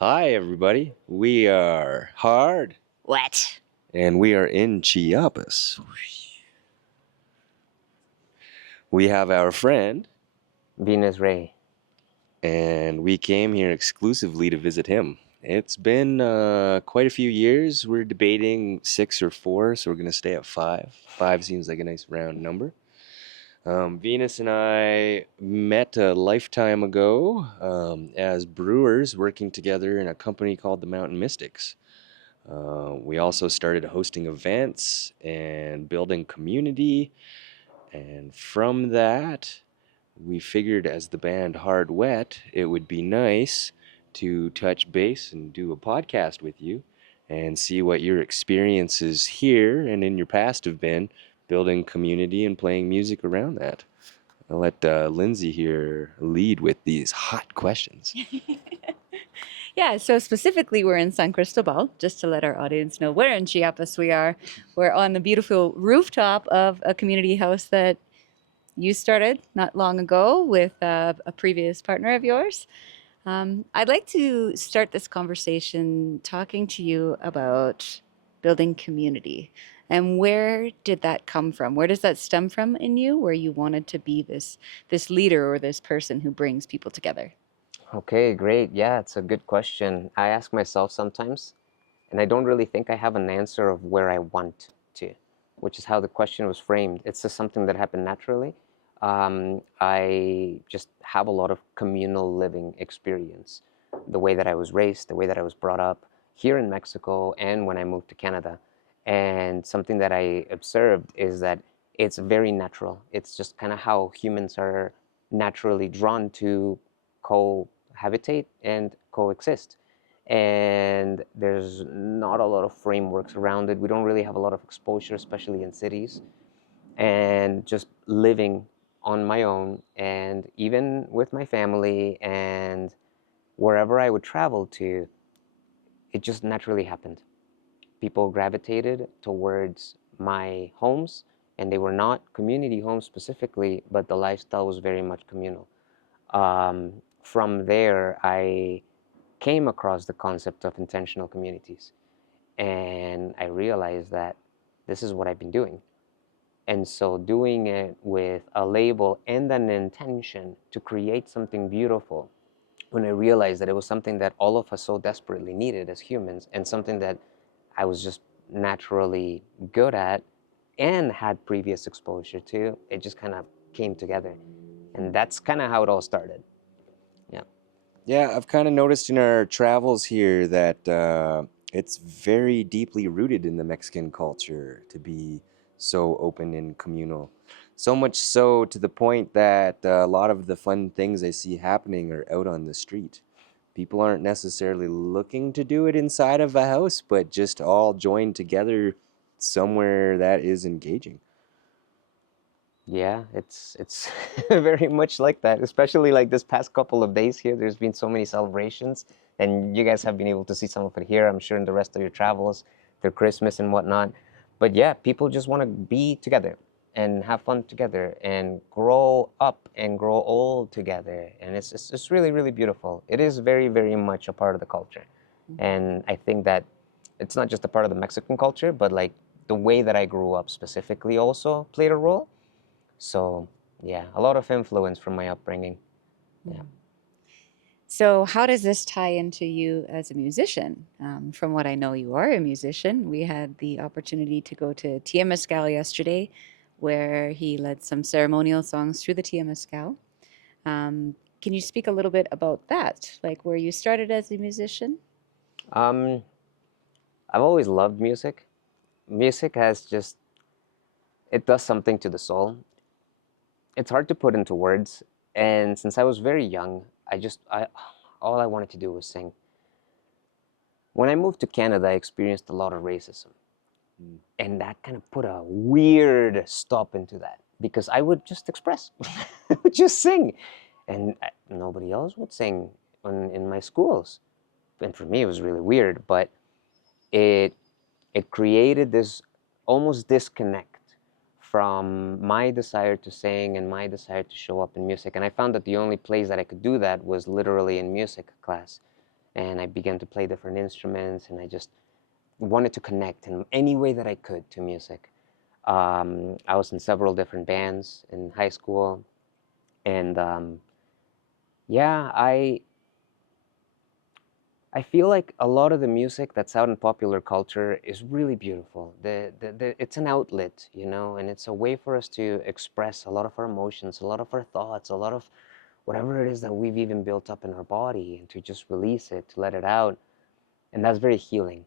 Hi, everybody. We are Hard, What? and we are in Chiapas. We have our friend, Venus Ray. and we came here exclusively to visit him. It's been quite a few years. We're debating 6 or 4, so we're going to stay at 5. 5 seems like a nice round number. Venus and I met a lifetime ago as brewers working together in a company called the Mountain Mystics. We also started hosting events and building community. And from that, we figured as the band Hard Wet, it would be nice to touch base and do a podcast with you and see what your experiences here and in your past have been building community and playing music around that. I'll let Lindsay here lead with these hot questions. Yeah, so specifically, we're in San Cristobal, just to let our audience know where in Chiapas we are. We're on the beautiful rooftop of a community house that you started not long ago with a previous partner of yours. I'd like to start this conversation talking to you about building community. And where did that come from? Where does that stem from in you, where you wanted to be this leader or this person who brings people together? Okay, great. Yeah, it's a good question. I ask myself sometimes, and I don't really think I have an answer of where I want to, which is how the question was framed. It's just something that happened naturally. I just have a lot of communal living experience. The way that I was raised, the way that I was brought up here in Mexico, and when I moved to Canada. And something that I observed is that it's very natural. It's just kind of how humans are naturally drawn to cohabitate and coexist. And there's not a lot of frameworks around it. We don't really have a lot of exposure, especially in cities. And just living on my own, and even with my family, and wherever I would travel to, it just naturally happened. People gravitated towards my homes, and they were not community homes specifically, but the lifestyle was very much communal. From there, I came across the concept of intentional communities, and I realized that this is what I've been doing. And so, doing it with a label and an intention to create something beautiful, when I realized that it was something that all of us so desperately needed as humans, and something that I was just naturally good at and had previous exposure to, it just kind of came together. And that's kind of how it all started. Yeah. Yeah, I've kind of noticed in our travels here that it's very deeply rooted in the Mexican culture to be so open and communal. So much so to the point that a lot of the fun things I see happening are out on the street. People aren't necessarily looking to do it inside of a house, but just all joined together somewhere that is engaging. Yeah, it's very much like that, especially like this past couple of days here. There's been so many celebrations, and you guys have been able to see some of it here, I'm sure, in the rest of your travels, their Christmas and whatnot. But yeah, people just want to be together and have fun together and grow up and grow old together. And it's really, really beautiful. It is very, very much a part of the culture. And I think that it's not just a part of the Mexican culture, but like the way that I grew up specifically also played a role. So, yeah, a lot of influence from my upbringing. Yeah. So, how does this tie into you as a musician? From what I know, you are a musician. We had the opportunity to go to Mescal yesterday, where he led some ceremonial songs through the Mescal. Can you speak a little bit about that, like where you started as a musician? Um, I've always loved music. Music has just, it does something to the soul. It's hard to put into words. And since I was very young, all I wanted to do was sing. When I moved to Canada, I experienced a lot of racism. And that kind of put a weird stop into that because I would just express, I would just sing. And nobody else would sing in my schools. And for me, it was really weird, but it it created this almost disconnect from my desire to sing and my desire to show up in music. And I found that the only place that I could do that was literally in music class. and I began to play different instruments, and I just wanted to connect in any way that I could to music. I was in several different bands in high school, and yeah, I feel like a lot of the music that's out in popular culture is really beautiful. It's an outlet, you know, and it's a way for us to express a lot of our emotions, a lot of our thoughts, a lot of whatever it is that we've even built up in our body, and to just release it, to let it out. And that's very healing.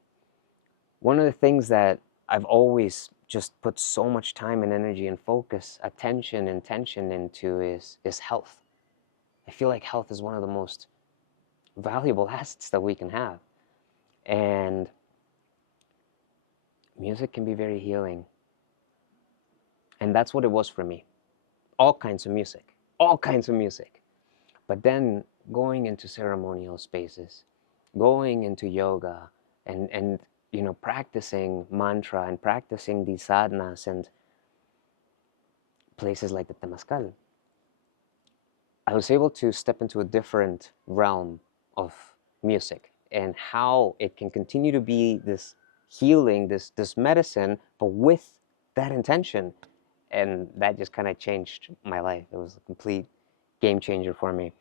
One of the things that I've always just put so much time and energy and focus, attention, intention into is health. I feel like health is one of the most valuable assets that we can have. And music can be very healing. And that's what it was for me. All kinds of music, all kinds of music. But then going into ceremonial spaces, going into yoga, and you know, practicing mantra and practicing these sadhanas and places like the Temazcal, I was able to step into a different realm of music and how it can continue to be this healing, this medicine, but with that intention. And that just kind of changed my life. It was a complete game changer for me.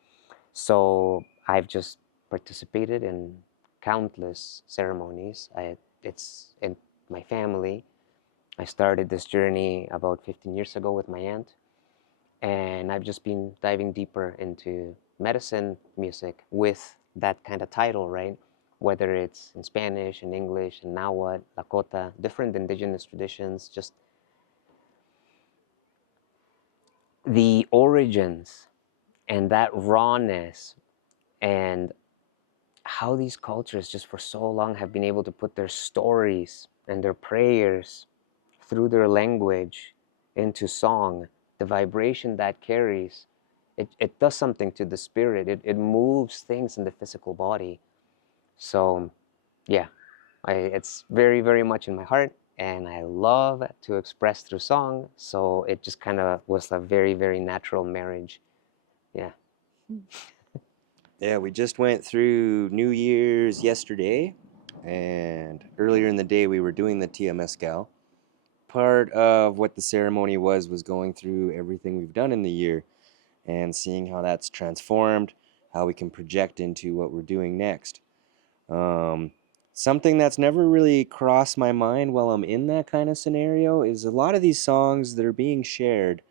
So I've just participated in countless ceremonies. It's in my family. I started this journey about 15 years ago with my aunt, and I've just been diving deeper into medicine music with that kind of title, right? Whether it's in Spanish, in English, in Nahuatl, Lakota, different indigenous traditions, just the origins and that rawness, and how these cultures just for so long have been able to put their stories and their prayers through their language into song, the vibration that carries, it does something to the spirit. It moves things in the physical body. So yeah, it's very, very much in my heart, and I love to express through song. So it just kind of was a very, very natural marriage. Yeah. Yeah, we just went through New Year's yesterday, and earlier in the day we were doing the Tia Mezcal. Part of what the ceremony was going through everything we've done in the year and seeing how that's transformed, how we can project into what we're doing next. Um, Something that's never really crossed my mind while I'm in that kind of scenario is a lot of these songs that are being shared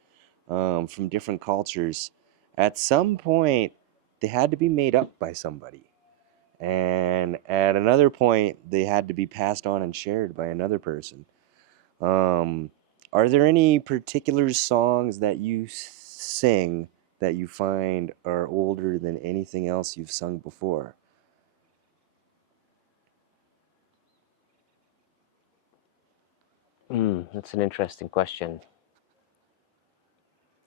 from different cultures. At some point, they had to be made up by somebody. And at another point, they had to be passed on and shared by another person. Um, are there any particular songs that you sing that you find are older than anything else you've sung before? That's an interesting question.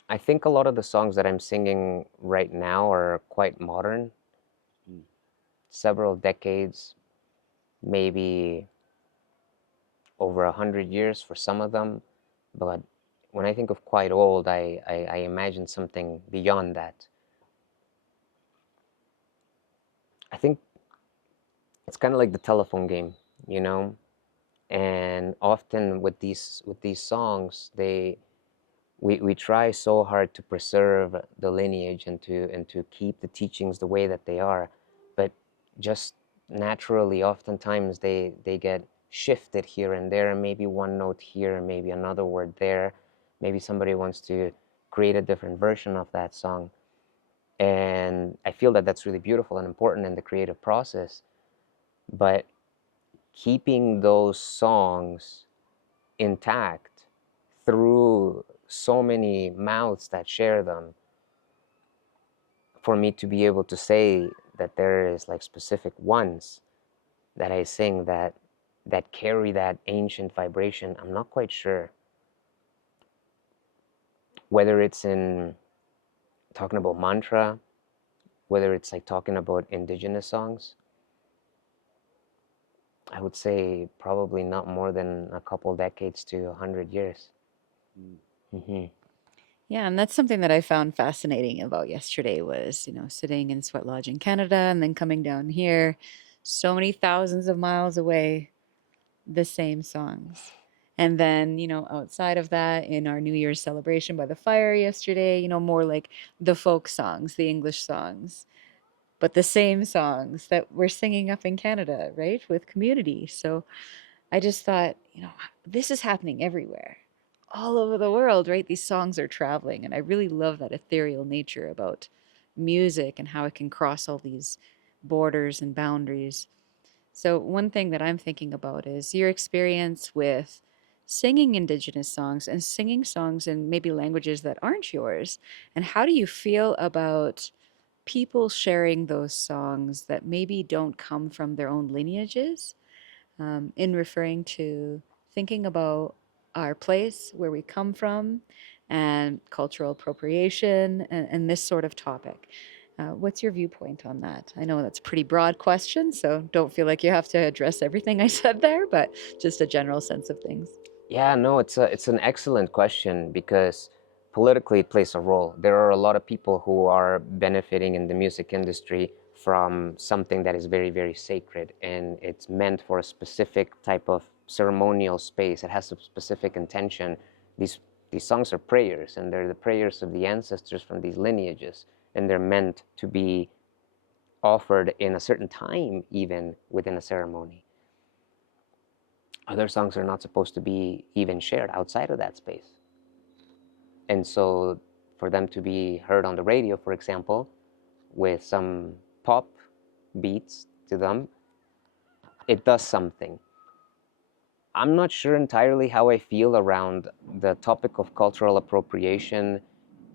I think a lot of the songs that I'm singing right now are quite modern, Mm. several decades, maybe over 100 years for some of them. But when I think of quite old, I imagine something beyond that. I think it's kind of like the telephone game, you know? And often with these songs, we try so hard to preserve the lineage and to keep the teachings the way that they are, but just naturally oftentimes they get shifted here and there, maybe one note here, maybe another word there, maybe somebody wants to create a different version of that song. And I feel that that's really beautiful and important in the creative process, but keeping those songs intact through so many mouths that share them, for me to be able to say that there is like specific ones that I sing that carry that ancient vibration, I'm not quite sure. Whether it's in talking about mantra, whether it's like talking about indigenous songs, I would say probably not more than a couple decades to 100 years. Mm. Mm-hmm. Yeah, and that's something that I found fascinating about yesterday was, sitting in Sweat Lodge in Canada and then coming down here, so many thousands of miles away, the same songs. And then, outside of that, in our New Year's celebration by the fire yesterday, more like the folk songs, the English songs, but the same songs that we're singing up in Canada, right? With community. So I just thought, this is happening everywhere, all over the world, right? These songs are traveling. And I really love that ethereal nature about music and how it can cross all these borders and boundaries. So, one thing that I'm thinking about is your experience with singing Indigenous songs and singing songs in maybe languages that aren't yours. And how do you feel about people sharing those songs that maybe don't come from their own lineages, in referring to thinking about our place, where we come from, and cultural appropriation, and this sort of topic? What's your viewpoint on that? I know that's a pretty broad question, so don't feel like you have to address everything I said there, but just a general sense of things. Yeah, no, it's an excellent question because politically it plays a role. There are a lot of people who are benefiting in the music industry from something that is very, very sacred, and it's meant for a specific type of ceremonial space. It has a specific intention. These these songs are prayers, and they're the prayers of the ancestors from these lineages, and they're meant to be offered in a certain time, even within a ceremony. Other songs are not supposed to be even shared outside of that space. And so for them to be heard on the radio, for example, with some pop beats to them, it does something. I'm not sure entirely how I feel around the topic of cultural appropriation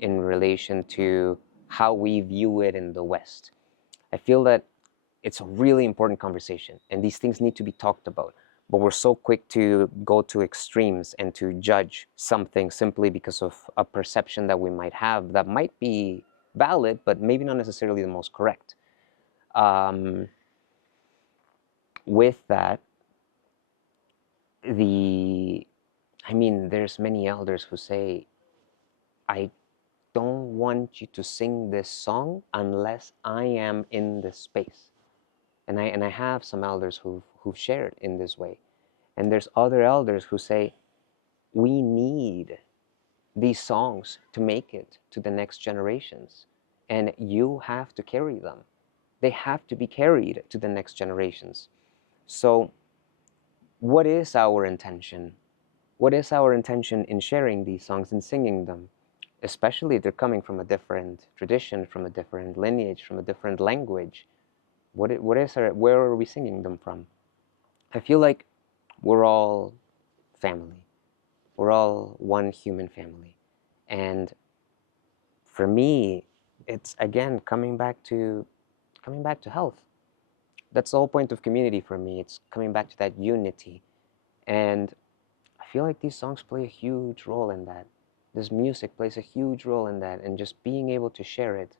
in relation to how we view it in the West. I feel that it's a really important conversation and these things need to be talked about. But we're so quick to go to extremes and to judge something simply because of a perception that we might have that might be valid, but maybe not necessarily the most correct. Um, with that, the I mean, there's many elders who say, I don't want you to sing this song unless I am in this space. And I have some elders who've shared in this way. And there's other elders who say, we need these songs to make it to the next generations. And you have to carry them. They have to be carried to the next generations. So, what is our intention? What is our intention in sharing these songs and singing them? Especially if they're coming from a different tradition, from a different lineage, from a different language. Where are we singing them from? I feel like we're all family. We're all one human family. And for me, it's again coming back to health. That's the whole point of community for me. It's coming back to that unity. And I feel like these songs play a huge role in that. This music plays a huge role in that, and just being able to share it.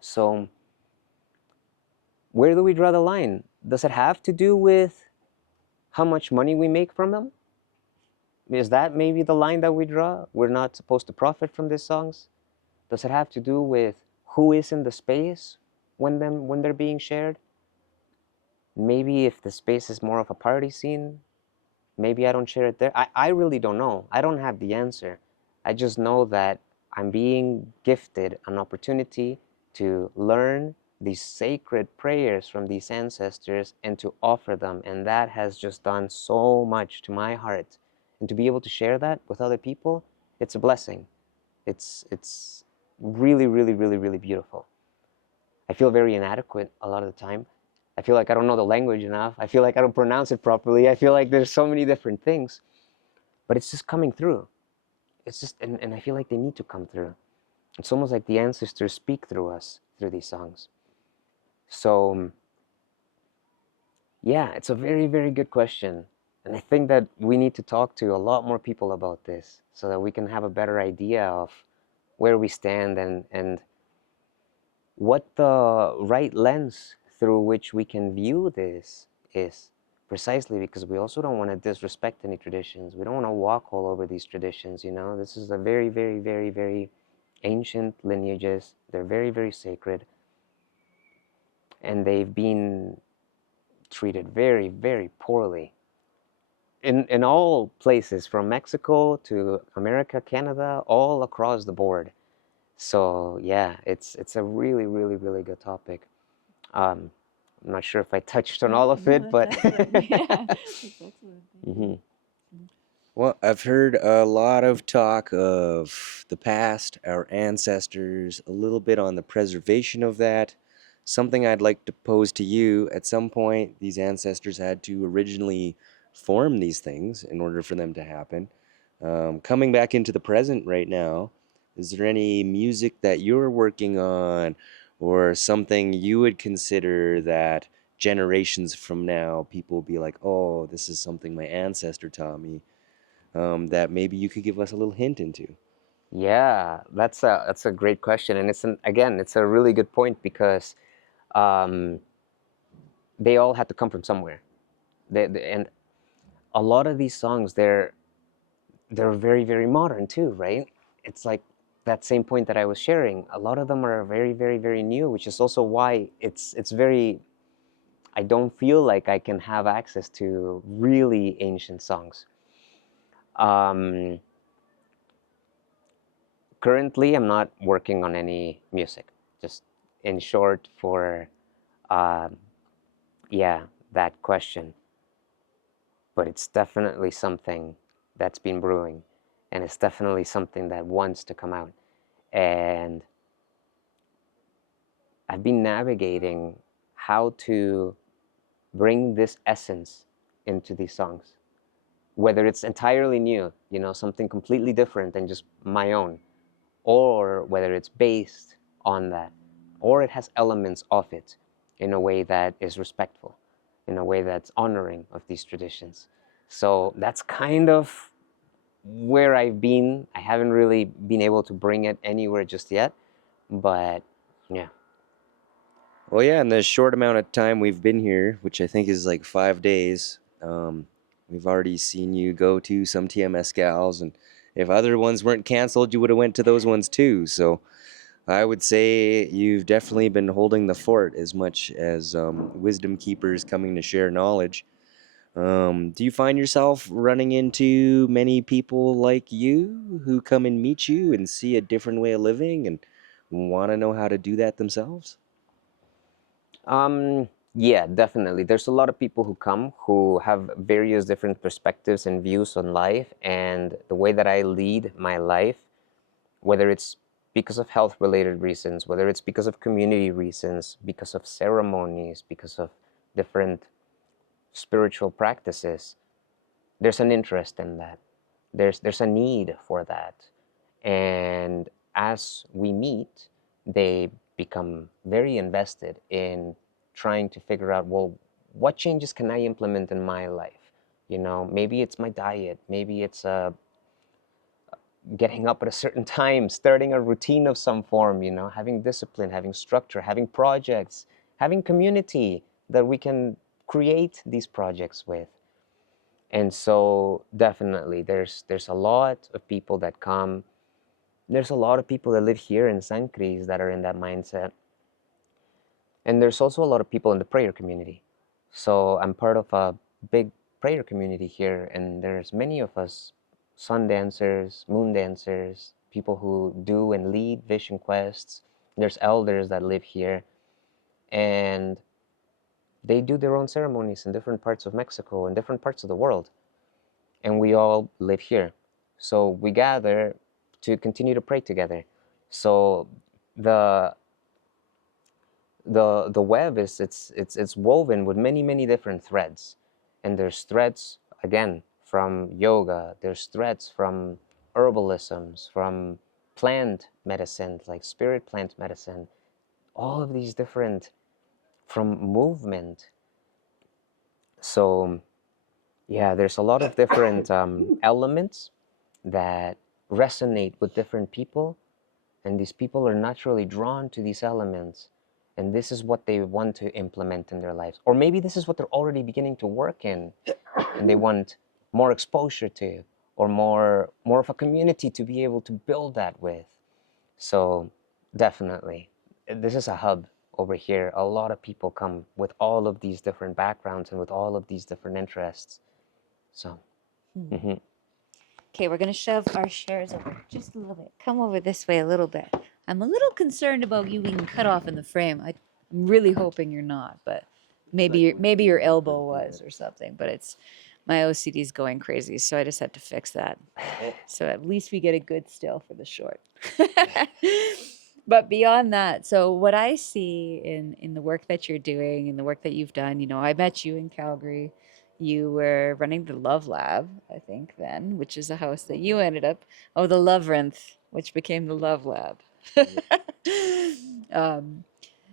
So, where do we draw the line? Does it have to do with how much money we make from them? Is that maybe the line that we draw? We're not supposed to profit from these songs? Does it have to do with who is in the space when they're being shared? Maybe if the space is more of a party scene, maybe I don't share it there. I really don't know. I don't have the answer. I just know that I'm being gifted an opportunity to learn these sacred prayers from these ancestors and to offer them. And that has just done so much to my heart. And to be able to share that with other people, it's a blessing. It's really, really, really, really beautiful. I feel very inadequate a lot of the time. I feel like I don't know the language enough. I feel like I don't pronounce it properly. I feel like there's so many different things, but it's just coming through. It's just, and I feel like they need to come through. It's almost like the ancestors speak through us through these songs. So, yeah, it's a very, very good question. And I think that we need to talk to a lot more people about this so that we can have a better idea of where we stand and what the right lens through which we can view this is. precisely because we also don't want to disrespect any traditions. We don't want to walk all over these traditions, you know. This is a very, very, very, very ancient lineages. They're very, very sacred, and they've been treated very, very poorly in all places, from Mexico to America, Canada, all across the board. So yeah, it's a really, really, really good topic. I'm not sure if I touched on all of No, it, but that's excellent. Yeah, that's excellent. Mhm. Well, I've heard a lot of talk of the past, our ancestors, a little bit on the preservation of that. Something I'd like to pose to you. At some point, these ancestors had to originally form these things in order for them to happen. Coming back into the present right now, is there any music that you're working on or something you would consider that generations from now people will be like, oh, this is something my ancestor taught me? That maybe you could give us a little hint into. Yeah, that's a great question, and it's a really good point because um, they all had to come from somewhere. And a lot of these songs, they're very, very modern too, right? It's like that same point that I was sharing. A lot of them are very, very, very new, which is also why it's very. I don't feel like I can have access to really ancient songs. Um, Currently, I'm not working on any music. Just in short, for um, yeah, that question. But it's definitely something that's been brewing, and it's definitely something that wants to come out. And I've been navigating how to bring this essence into these songs, whether it's entirely new, you know, something completely different than just my own, or whether it's based on that, or it has elements of it in a way that is respectful, in a way that's honoring of these traditions. So that's kind of where I've been. I haven't really been able to bring it anywhere just yet, but yeah. Well, yeah, in the short amount of time we've been here, which I think is like 5 days, we've already seen you go to some TMS gals, and if other ones weren't canceled, you would have went to those ones too. So I would say you've definitely been holding the fort as much as wisdom keepers coming to share knowledge. Do you find yourself running into many people like you who come and meet you and see a different way of living and want to know how to do that themselves? Yeah, definitely. There's a lot of people who come who have various different perspectives and views on life and the way that I lead my life, whether it's because of health related reasons, whether it's because of community reasons, because of ceremonies, because of different spiritual practices. There's an interest in that. There's a need for that. And as we meet, they become very invested in trying to figure out, well, what changes can I implement in my life? You know, maybe it's my diet, maybe it's getting up at a certain time, starting a routine of some form, you know, having discipline, having structure, having projects, having community that we can create these projects with. And so definitely there's a lot of people that come. There's a lot of people that live here in San Cris that are in that mindset. And there's also a lot of people in the prayer community. So I'm part of a big prayer community here, and there's many of us sun dancers, moon dancers, people who do and lead vision quests. There's elders that live here, and they do their own ceremonies in different parts of Mexico and different parts of the world. And we all live here. So we gather to continue to pray together. So the the web is it's woven with many, many different threads. And there's threads again from yoga, there's threads from herbalisms, from plant medicine, like spirit plant medicine, all of these different, from movement. So yeah, there's a lot of different elements that resonate with different people, and these people are naturally drawn to these elements. and this is what they want to implement in their lives. Or maybe this is what they're already beginning to work in, and they want more exposure to, or more of a community to be able to build that with. So definitely, this is a hub over here. A lot of people come with all of these different backgrounds and with all of these different interests. So, mhm. Okay, we're gonna shove our chairs over just a little bit. Come over this way a little bit. I'm a little concerned about you being cut off in the frame. I'm really hoping you're not, but maybe your elbow was or something. But it's my OCD's going crazy, so I just had to fix that. So at least we get a good still for the short. But beyond that, so what I see in the work that you're doing and the work that you've done, I met you in Calgary. You were running the Love Lab, I think then, which is a house that you ended up, the Loverinth, which became the Love Lab. um,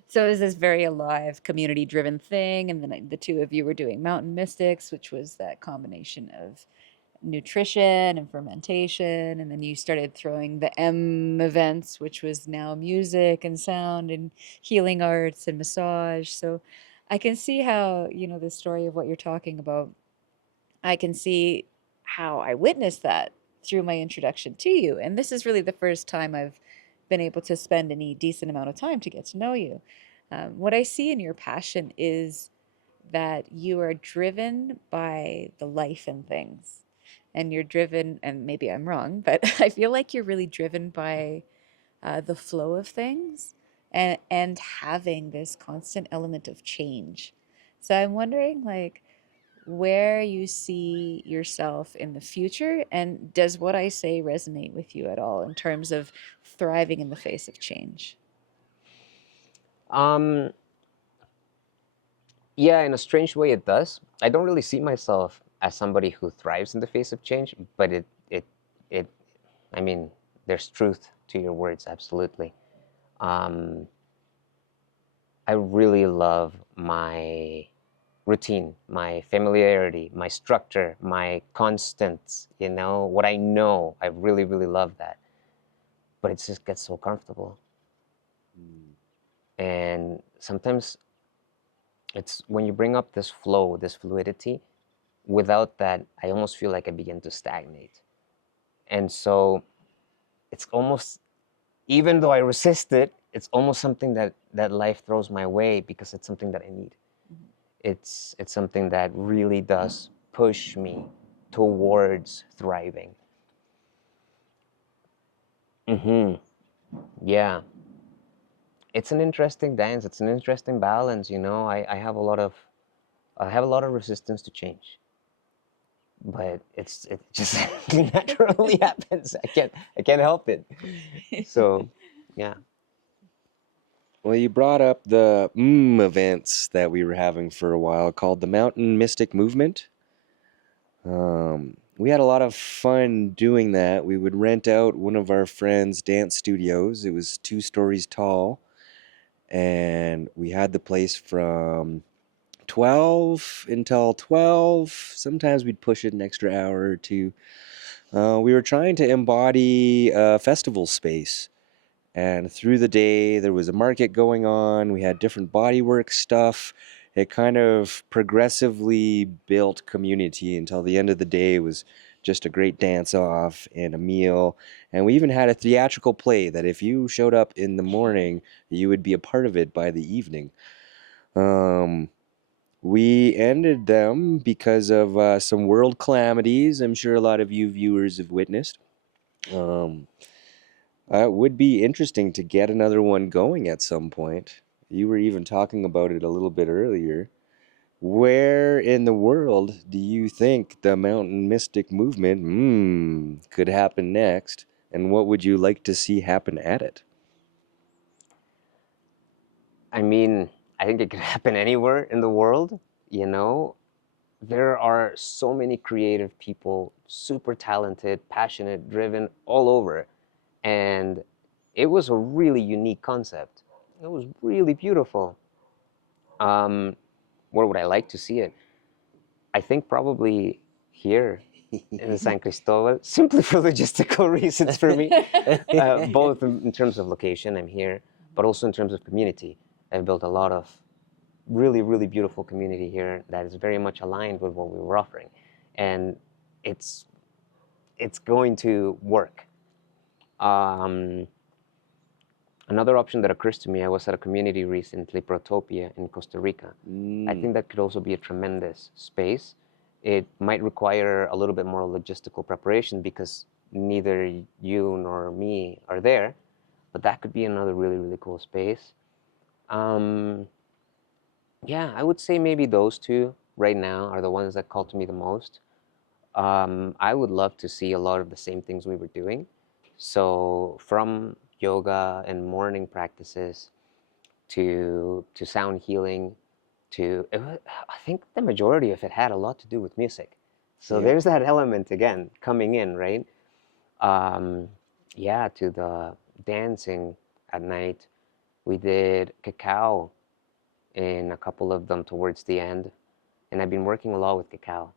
so it was this very alive, community-driven thing, and then the two of you were doing Mountain Mystics, which was that combination of nutrition and fermentation, and then you started throwing the M events, which was now music and sound and healing arts and massage. So I can see how, the story of what you're talking about, I can see how I witnessed that through my introduction to you. And this is really the first time I've been able to spend any decent amount of time to get to know you. What I see in your passion is that you are driven by the life and things. And you're driven, and maybe I'm wrong, but I feel like you're really driven by the flow of things and having this constant element of change. So I'm wondering, like, where you see yourself in the future, and does what I say resonate with you at all in terms of thriving in the face of change? um, yeah, in a strange way, it does. I don't really see myself as somebody who thrives in the face of change, but it. I mean, there's truth to your words, absolutely. Um, I really love my routine, my familiarity, my structure, my constants, what I know. I really, really love that. But it just gets so comfortable. And sometimes it's when you bring up this flow, this fluidity, without that, I almost feel like I begin to stagnate. And so it's almost, even though I resist it, it's almost something that life throws my way because it's something that I need. It's something that really does push me towards thriving. Yeah, it's an interesting dance. It's an interesting balance. I have a lot of resistance to change, but it just naturally happens. I can't help it. So, yeah. Well, you brought up the events that we were having for a while called the Mountain Mystic Movement. We had a lot of fun doing that. We would rent out one of our friends' dance studios. It was 2 stories tall, and we had the place from 12 until 12. Sometimes we'd push it an extra hour or two. We were trying to embody a festival space. And through the day, there was a market going on. We had different bodywork stuff. It kind of progressively built community until the end of the day. It was just a great dance off and a meal. And we even had a theatrical play that if you showed up in the morning, you would be a part of it by the evening. We ended them because of some world calamities. I'm sure a lot of you viewers have witnessed. It would be interesting to get another one going at some point. You were even talking about it a little bit earlier. Where in the world do you think the Mountain Mystic movement could happen next? And what would you like to see happen at it? I mean, I think it could happen anywhere in the world. There are so many creative people, super talented, passionate, driven all over. And it was a really unique concept. It was really beautiful. Where would I like to see it? I think probably here in the San Cristobal, simply for logistical reasons for me, both in terms of location, I'm here, but also in terms of community. I've built a lot of really, really beautiful community here that is very much aligned with what we were offering. And it's going to work. Another option that occurs to me, I was at a community recently, Protopia in Costa Rica. I think that could also be a tremendous space. It might require a little bit more logistical preparation because neither you nor me are there, but that could be another really, really cool space. Yeah, I would say maybe those two right now are the ones that call to me the most. I would love to see a lot of the same things we were doing. So from yoga and morning practices to sound healing I think the majority of it had a lot to do with music. So there's that element again coming in, right? Yeah, to the dancing at night. We did cacao in a couple of them towards the end, and I've been working a lot with cacao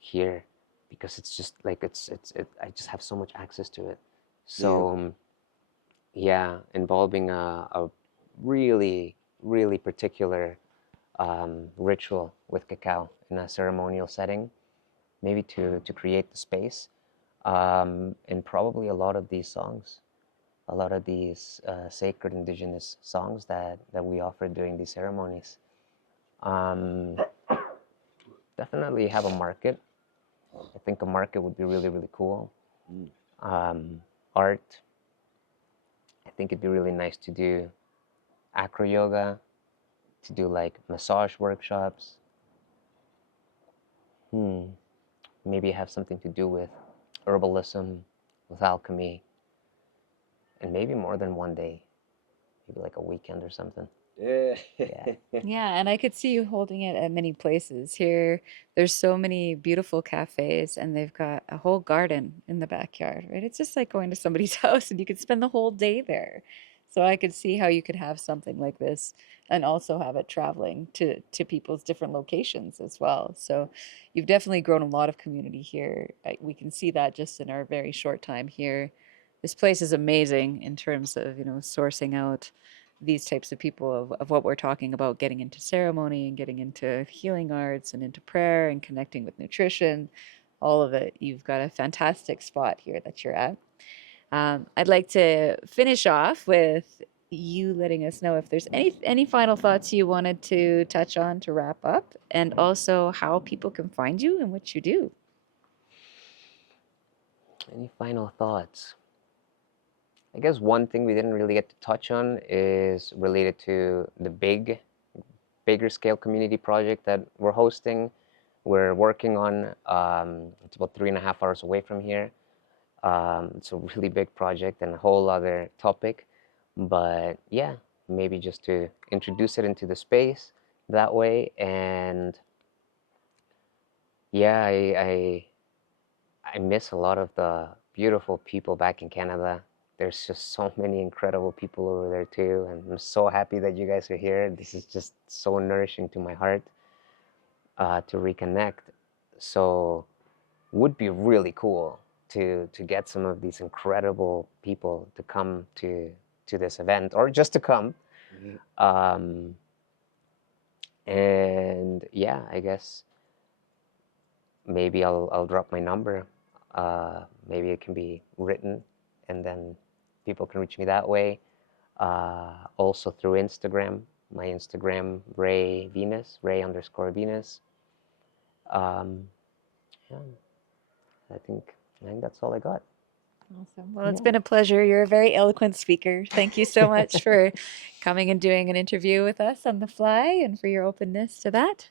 here because it's just like I just have so much access to it. So yeah, involving a really, really particular ritual with cacao in a ceremonial setting, maybe to create the space, and probably a lot of these songs, a lot of these sacred indigenous songs that we offer during these ceremonies. Definitely have a market. I think a market would be really, really cool. Art. I think it'd be really nice to do acro yoga, to do like massage workshops. Maybe have something to do with herbalism, with alchemy, and maybe more than one day, maybe like a weekend or something. Yeah. Yeah, and I could see you holding it at many places. Here, there's so many beautiful cafes, and they've got a whole garden in the backyard, right? It's just like going to somebody's house, and you could spend the whole day there. So I could see how you could have something like this and also have it traveling to people's different locations as well. So you've definitely grown a lot of community here. We can see that just in our very short time here. This place is amazing in terms of, sourcing out these types of people of what we're talking about, getting into ceremony and getting into healing arts and into prayer and connecting with nutrition, all of it. You've got a fantastic spot here that you're at. I'd like to finish off with you letting us know if there's any final thoughts you wanted to touch on to wrap up, and also how people can find you and what you do. Any final thoughts? I guess one thing we didn't really get to touch on is related to the bigger scale community project that we're hosting. We're working on, it's about 3.5 hours away from here. It's a really big project and a whole other topic, but yeah, maybe just to introduce it into the space that way. And yeah, I miss a lot of the beautiful people back in Canada. There's just so many incredible people over there too, and I'm so happy that you guys are here. This is just so nourishing to my heart to reconnect. So would be really cool to get some of these incredible people to come to this event, or just to come. And yeah, I guess maybe I'll drop my number. Maybe it can be written, and then people can reach me that way. Also through Instagram, my Instagram, Ray_Venus. Yeah, I think that's all I got. Awesome. Well, it's been a pleasure. You're a very eloquent speaker. Thank you so much for coming and doing an interview with us on the fly and for your openness to that.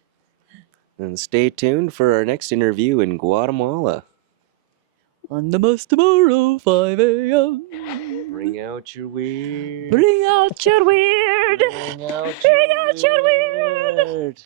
And stay tuned for our next interview in Guatemala. On the bus tomorrow, 5 a.m. Bring out your weird. Bring out your weird. Bring out Bring out your weird. weird.